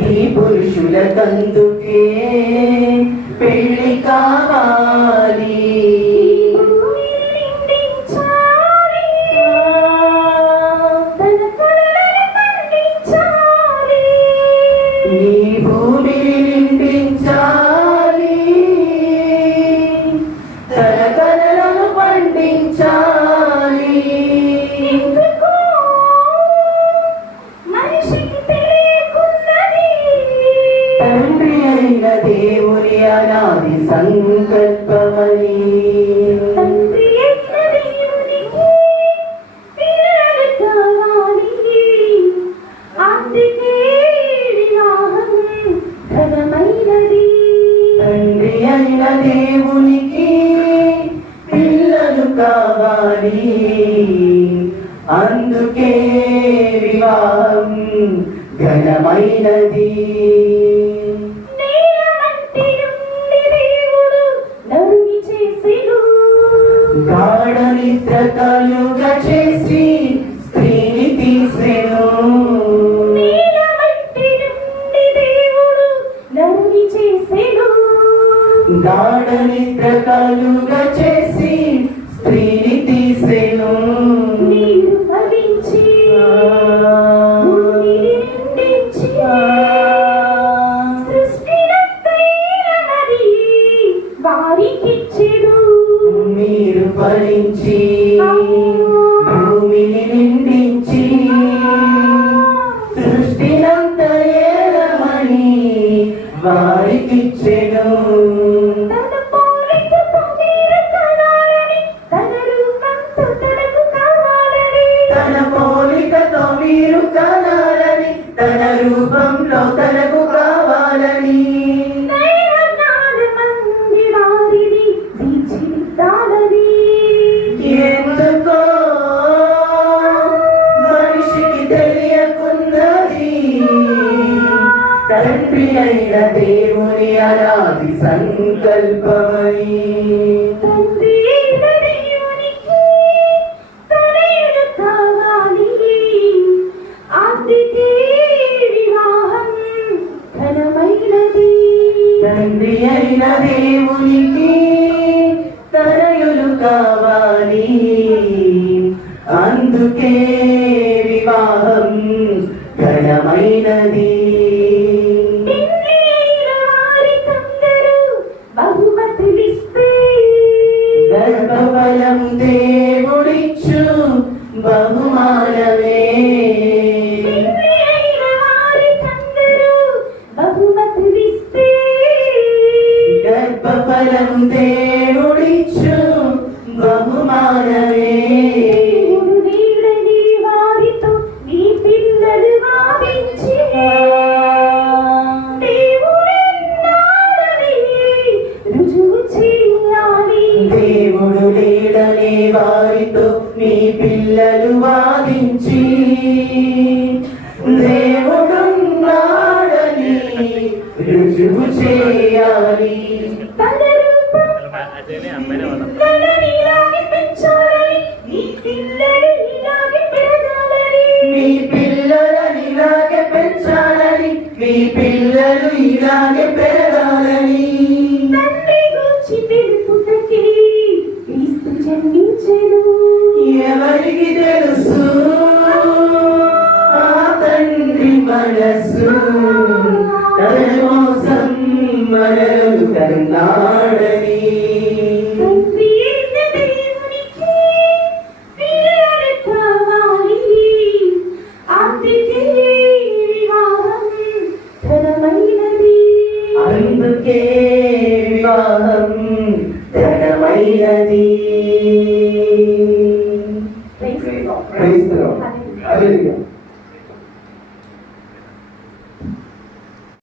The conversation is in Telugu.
స్త్రీ పురుషుల కందుకే పెళ్ళి కావాలి. అనాది సంకల్పమని. తండ్రి అయిన దేవునికి పిల్లలు కావాలి. అందుకే వివాహం ఘనమైనది. గాఢ చేసి స్త్రీని తీసెను గాఢ చేసి స్త్రీని తీసెను ఫలించి భూమిని నిండించి సృష్టినంత ఏలమని వారికిచ్చెను. తన పోలికతో మీరు కనాలని, తన రూపంతో తనకు తండ్రి అయిన దేవుని అనాది సంకల్పమని తండ్రి అయిన దేవునికి తనయుడు కావాలి. అందుకే వివాహం ఘనమైనది. ദേവുളിച്ചു ബഹു వారితో మీ పిల్లలు వాదించి దేవుడున్నాడని రుజువు చేయాలి. తన పిల్లలు ఇలాగే మీ పిల్లలని ఇలాగే పెంచాలని మీ పిల్లలు ఇలాగే పెరగాలని மணம் தன்னா